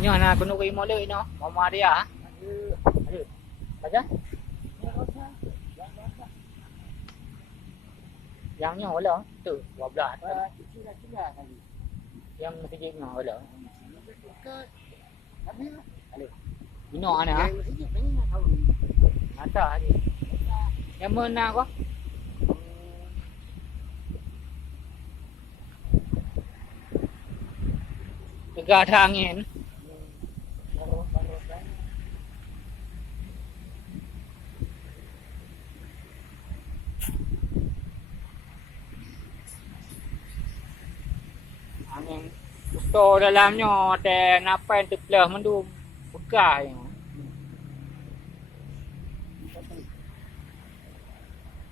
Nyo na kuno kay mo le no. Mama dia. Aduh. Baca? Yang nyo wala tu 12. Yang masjid nyo wala. Aduh. Bino ana ha. Mata aje. Yang mana ko? Tegak ada angin. Angin kuto dalamnya ada napai terbelah mendu bekas yang.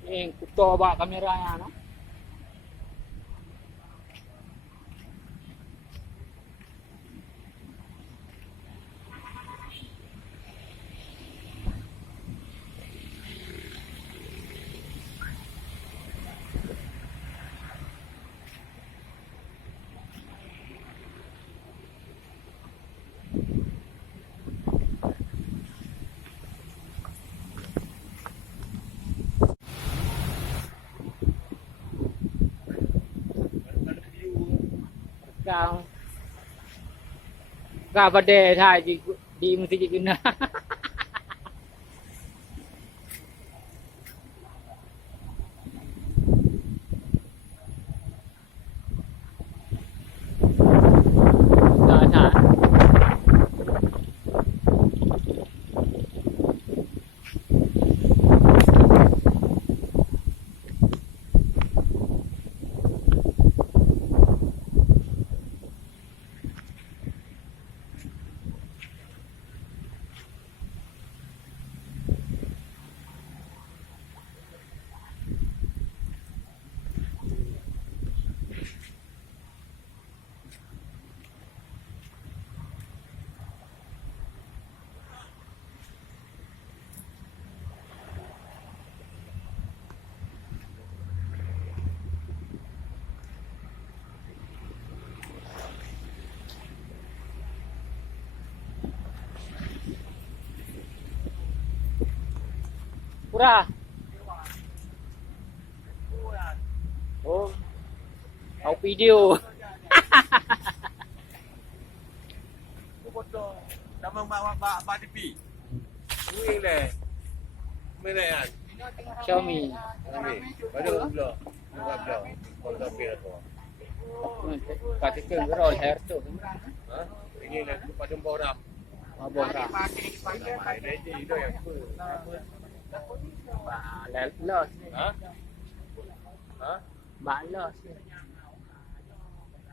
Ini kuto bawa kameranya no. Kau pada thai di masjid guna. Pura. Oh. Au video. Foto nama mak TV. Ini le. Mana kan? Xiaomi. Baru belum. Bukan belum. Kalau tapi tu. Kata ke roll hair tu. Ha? Ini le pada orang. Abang dah. Ada je itu yang apa? Los. Ha? Ha? Mak los.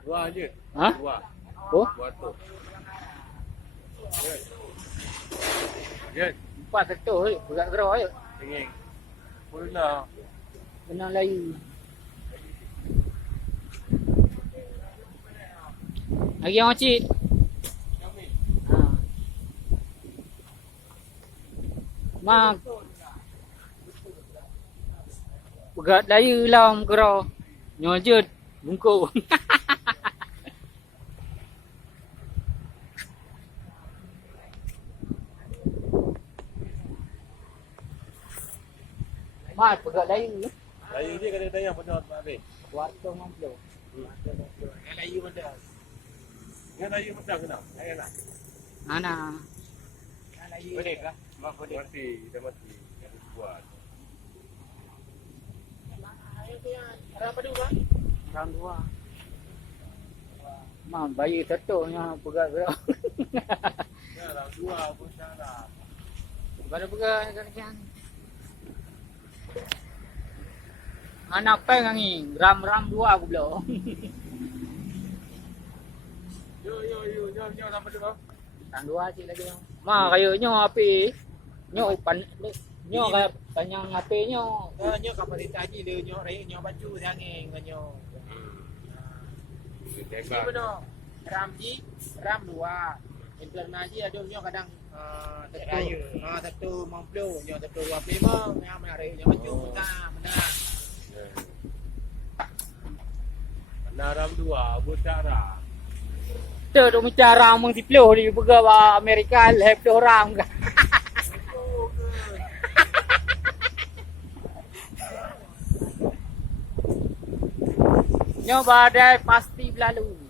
Dua je. Ha? Dua. Oh, Dua tu. Yes. Yes. empat satu berat gerak je. Ingin. Purna. Benang layu. Lagi yang cik. Ha. Mak. Berat layu lam gerak. Nyojut bungkuk. Mak berat layu. Layu dia kena yang benar habis. 250. Yang layu benar. Yang layu benar kena. Ayat nak. Ana. Boleh kah? Mati, dah mati. Yang buat. Berapa dulu bang? Orang dua. Mak bayi tetuknya pegang gerak. Ya lah, dua pun salah. Baru pegang kerjaan. Anak pengang ni, ram-ram dua aku belum. Yo, sampai dulu. Tang dua cik lagi. Ma kayaknya api. Nyo pan nyo kayak tanyang api nyo. Nyo kapasitas ni dia nyo raya nyo baju sange nyo. Ni benar. Ram 2. Internal je ada nyo kadang satu mamplu nyo satu 25 yang mana raya nyo baju tak benar. Naram dua, butara. Kita duk macam orang mengtiploh di begawa Amerika leh ploh orang kan. Nyo badai pasti berlalu.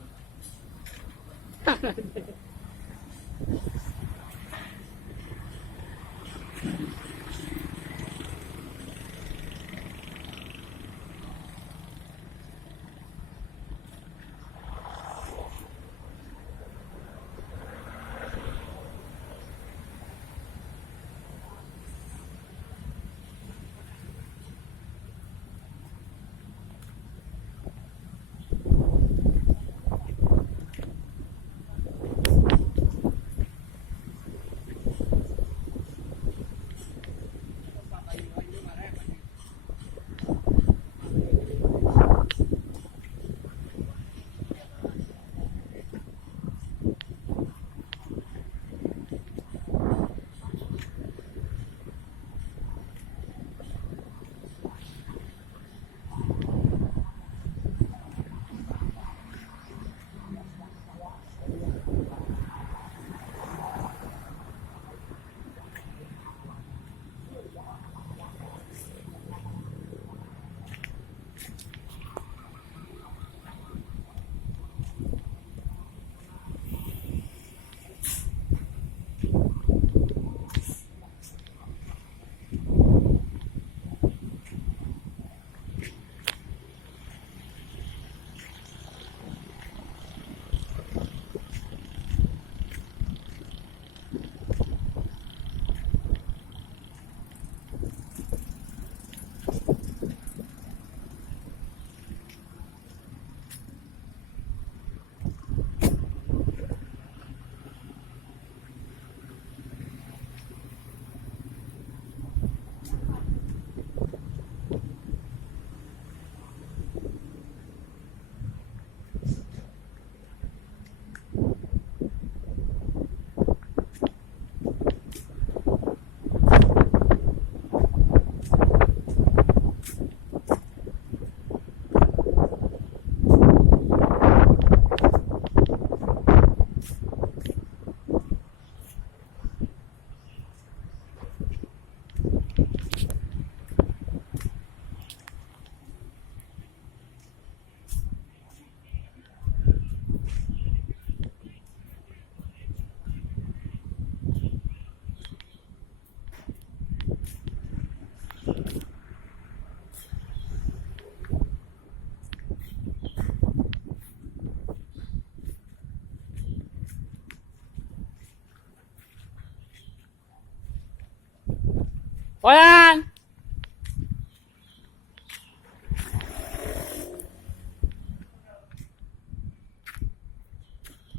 Oyan.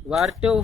Wartu.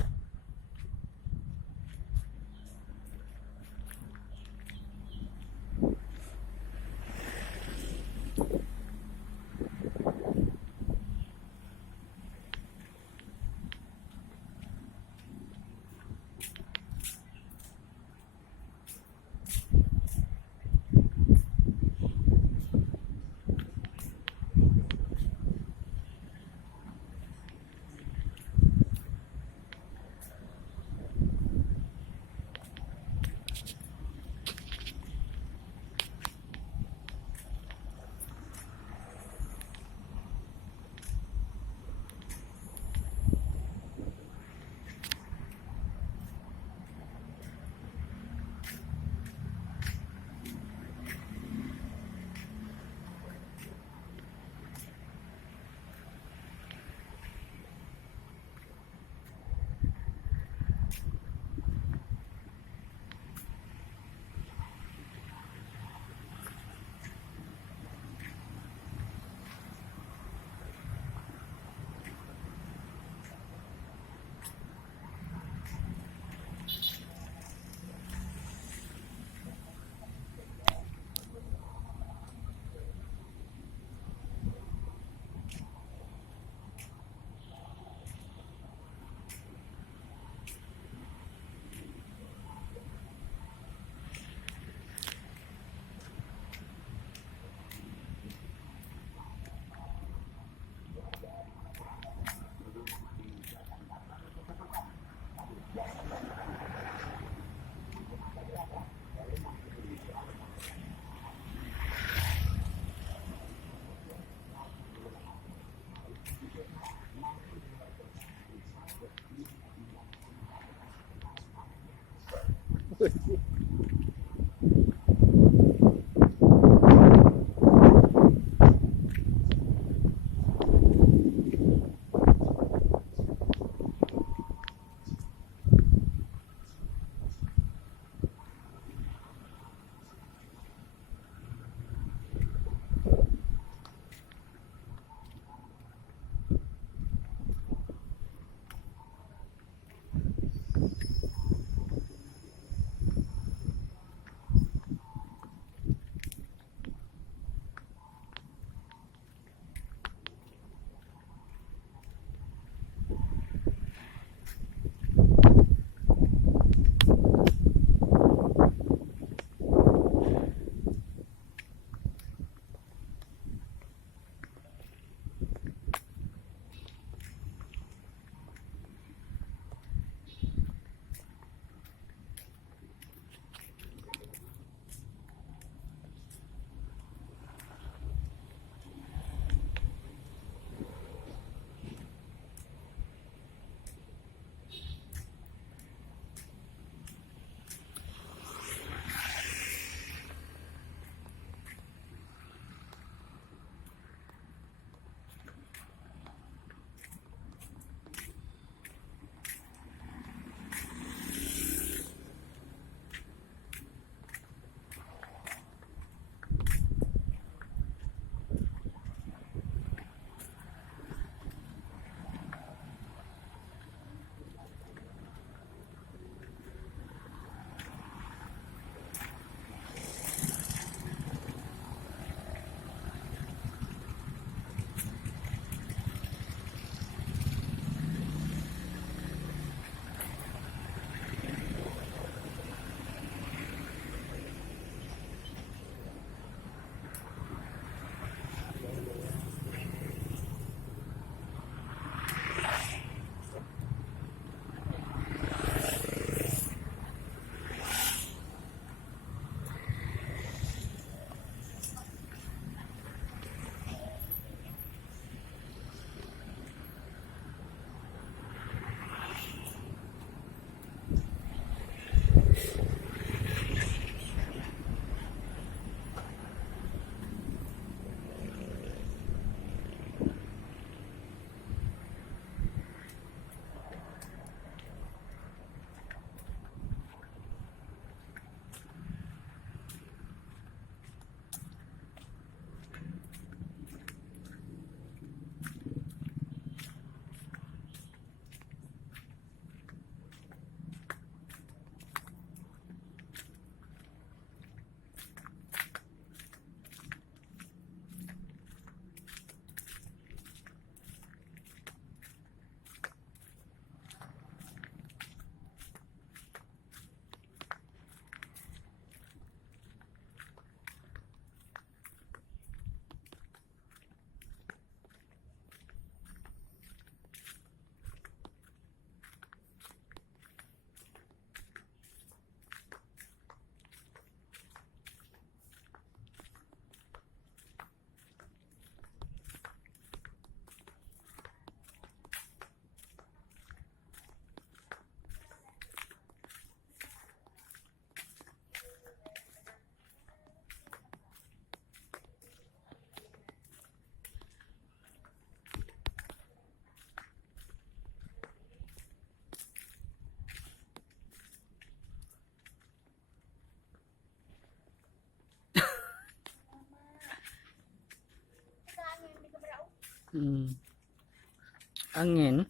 Angin.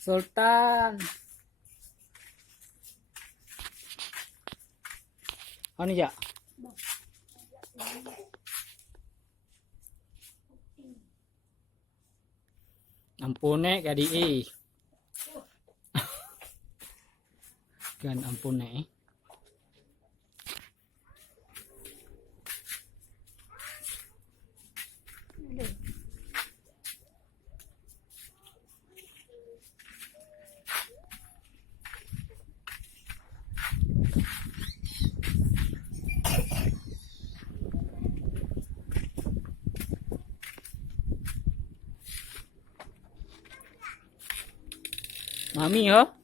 Sultan. Ano ya? Ampune kadi Gan ampune. Mami ho?